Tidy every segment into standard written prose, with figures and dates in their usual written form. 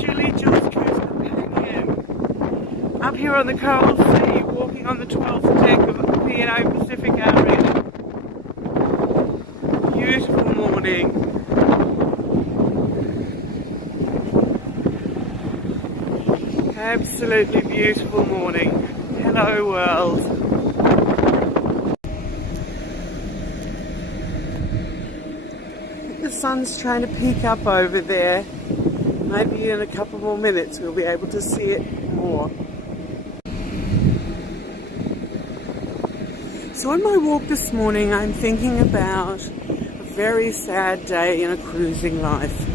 Jules Cruise Companion. Up here on the Coral Sea, walking on the 12th deck of the P&O Pacific area. Beautiful morning. Absolutely beautiful morning. Hello world. The sun's trying to peek up over there. Maybe in a couple more minutes we'll be able to see it more. So on my walk this morning I'm thinking about a very sad day in a cruising life,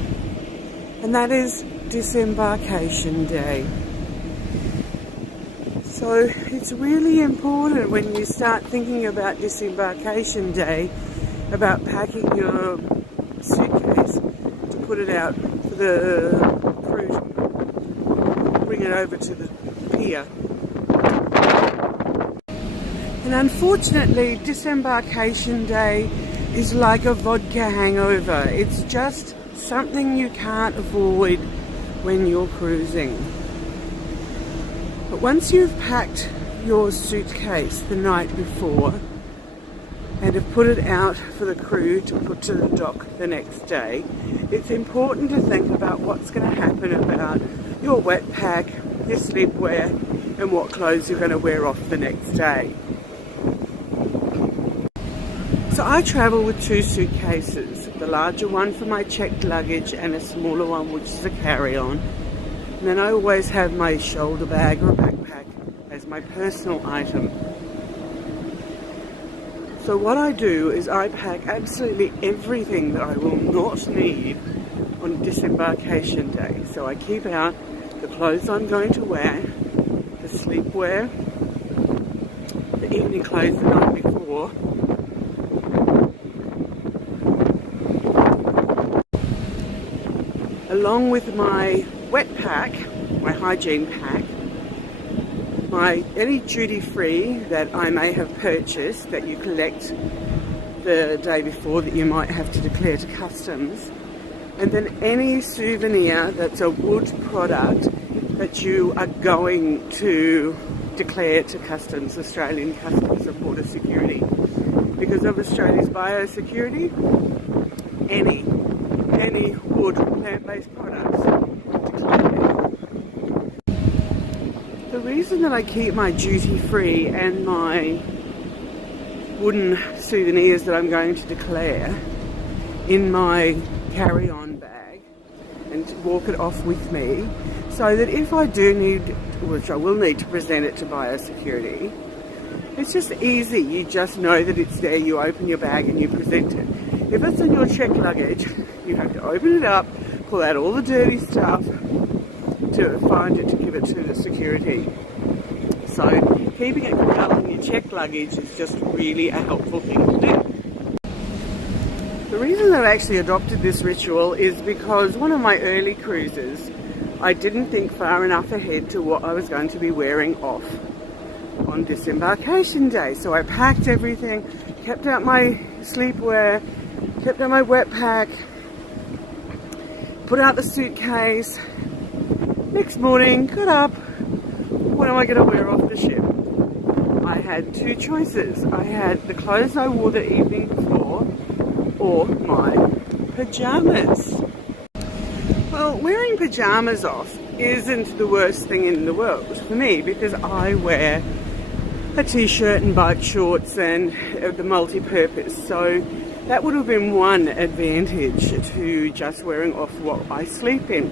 and that is Disembarkation Day. So it's really important when you start thinking about Disembarkation Day about packing your suitcase to put it out for the crew to bring it over to the pier. And unfortunately, Disembarkation Day is like a vodka hangover. It's just something you can't avoid when you're cruising. But once you've packed your suitcase the night before and have put it out for the crew to put to the dock the next day, it's important to think about what's going to happen about your wet pack, your sleepwear, and what clothes you're going to wear off the next day. So I travel with two suitcases, the larger one for my checked luggage and a smaller one which is a carry-on. And then I always have my shoulder bag or a backpack as my personal item. So what I do is I pack absolutely everything that I will not need on Disembarkation Day. So I keep out the clothes I'm going to wear, the sleepwear, the evening clothes the night before, along with my wet pack, my hygiene pack, any duty-free that I may have purchased that you collect the day before that you might have to declare to customs, and then any souvenir that's a wood product that you are going to declare to customs, Australian Customs and Border Security. Because of Australia's biosecurity, any wood plant-based products declare. The reason that I keep my duty-free and my wooden souvenirs that I'm going to declare in my carry-on bag and walk it off with me, so that if I do need, which I will need to present it to biosecurity, it's just easy. You just know that it's there, you open your bag and you present it. If it's in your checked luggage, you have to open it up, pull out all the dirty stuff to find it, to give it to the security. So keeping it correct in your checked luggage is just really a helpful thing to do. The reason that I actually adopted this ritual is because one of my early cruises, I didn't think far enough ahead to what I was going to be wearing off on Disembarkation Day. So I packed everything, kept out my sleepwear, kept out my wet pack, put out the suitcase. Next morning, got up, what am I going to wear off the ship? I had two choices. I had the clothes I wore the evening before or my pyjamas. Well, wearing pyjamas off isn't the worst thing in the world for me, because I wear a t-shirt and bike shorts and the multi-purpose, so that would have been one advantage to just wearing off what I sleep in.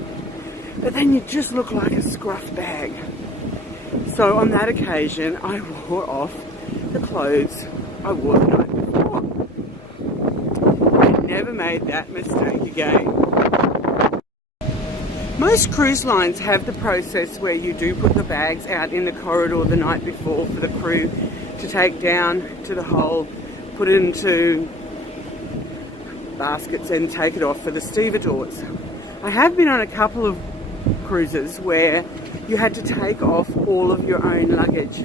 But then you just look like a scruff bag. So on that occasion I wore off the clothes I wore the night before. I never made that mistake again. Most cruise lines have the process where you do put the bags out in the corridor the night before for the crew to take down to the hold, put it into baskets and take it off for the stevedores. I have been on a couple of cruises where you had to take off all of your own luggage,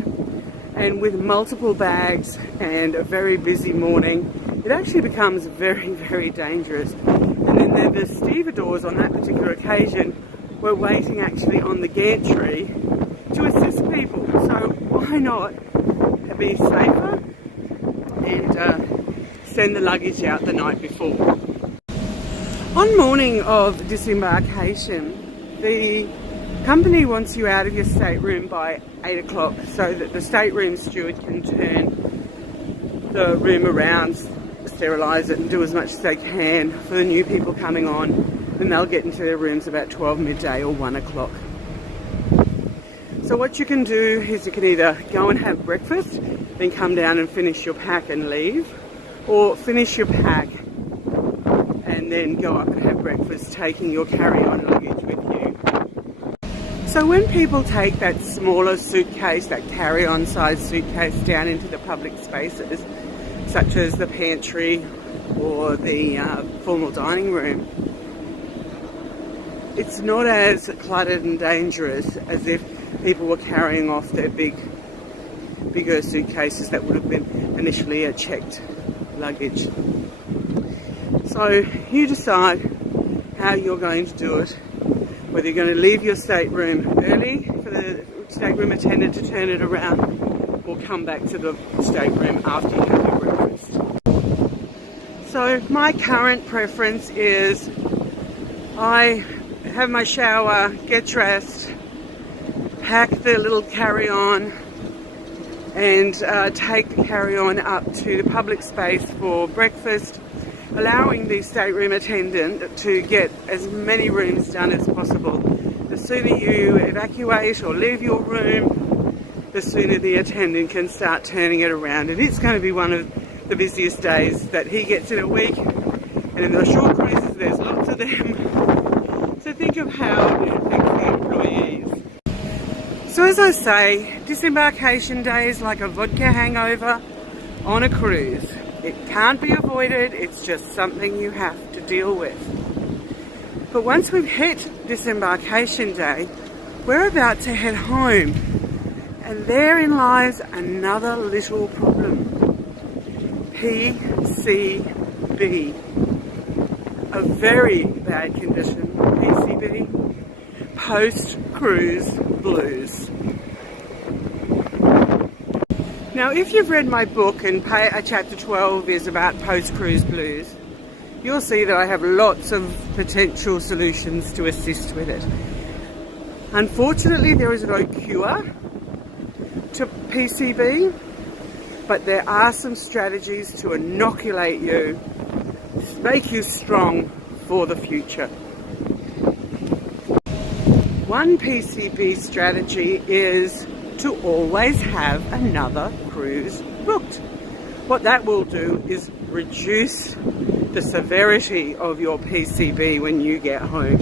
and with multiple bags and a very busy morning, it actually becomes very, very dangerous. And then the stevedores on that particular occasion we're waiting actually on the gantry to assist people. So why not be safer and send the luggage out the night before. On morning of disembarkation, the company wants you out of your stateroom by 8 o'clock so that the stateroom steward can turn the room around, sterilise it and do as much as they can for the new people coming on, and they'll get into their rooms about 12 midday or 1 o'clock. So what you can do is you can either go and have breakfast, then come down and finish your pack and leave, or finish your pack and then go up and have breakfast, taking your carry-on luggage with you. So when people take that smaller suitcase, that carry-on size suitcase down into the public spaces, such as the pantry or the formal dining room, it's not as cluttered and dangerous as if people were carrying off their bigger suitcases that would have been initially a checked luggage. So you decide how you're going to do it, whether you're going to leave your stateroom early for the stateroom attendant to turn it around, or come back to the stateroom after you have your breakfast. So my current preference is I have my shower, get dressed, pack the little carry-on and take the carry-on up to the public space for breakfast, allowing the stateroom attendant to get as many rooms done as possible. The sooner you evacuate or leave your room, the sooner the attendant can start turning it around. And it's going to be one of the busiest days that he gets in a week, and in the short cruises there's lots of them. So think of how it affects the employees. So as I say, disembarkation day is like a vodka hangover on a cruise. It can't be avoided, it's just something you have to deal with. But once we've hit disembarkation day, we're about to head home. And therein lies another little problem. PCB. A very bad condition, PCB. Post-cruise blues. Now, if you've read my book, and chapter 12 is about post-cruise blues, you'll see that I have lots of potential solutions to assist with it. Unfortunately, there is no cure to PCB, but there are some strategies to inoculate you, to make you strong for the future. One PCB strategy is to always have another cruise booked. What that will do is reduce the severity of your PCB when you get home,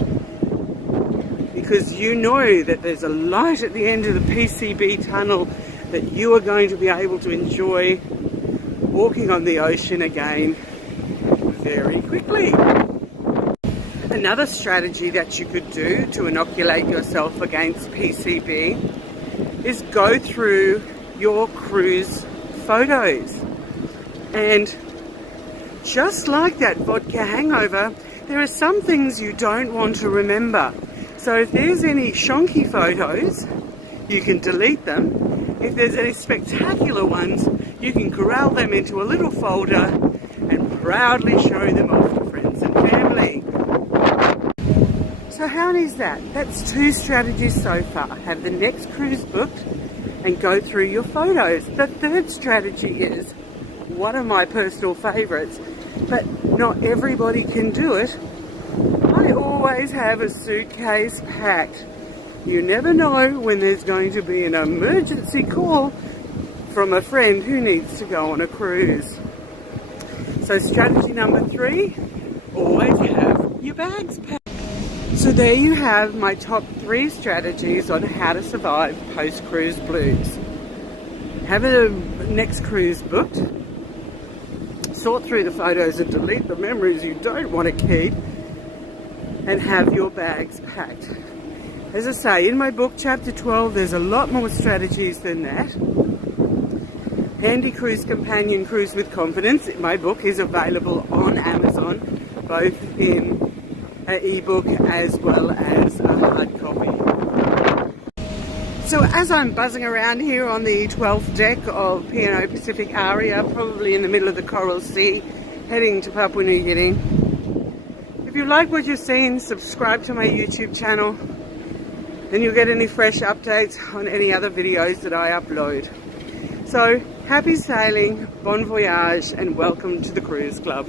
because you know that there's a light at the end of the PCB tunnel, that you are going to be able to enjoy walking on the ocean again very quickly. Another strategy that you could do to inoculate yourself against PCB is go through your cruise photos. And just like that vodka hangover, there are some things you don't want to remember. So if there's any shonky photos, you can delete them. If there's any spectacular ones, you can corral them into a little folder and proudly show them off to friends and family. So how is that? That's two strategies so far. Have the next cruise booked and go through your photos. The third strategy is one of my personal favourites, but not everybody can do it. I always have a suitcase packed. You never know when there's going to be an emergency call from a friend who needs to go on a cruise. So strategy number 3, always have your bags packed. So there you have my top 3 strategies on how to survive post-cruise blues. Have a next cruise booked, sort through the photos and delete the memories you don't want to keep, and have your bags packed. As I say, in my book, chapter 12, there's a lot more strategies than that. Handy Cruise Companion Cruise with Confidence, my book, is available on Amazon, both in an ebook as well as a hard copy. So as I'm buzzing around here on the 12th deck of P&O Pacific Aria, probably in the middle of the Coral Sea, heading to Papua New Guinea. If you like what you're seeing, subscribe to my YouTube channel and you'll get any fresh updates on any other videos that I upload. So happy sailing, bon voyage, and welcome to the Cruise Club.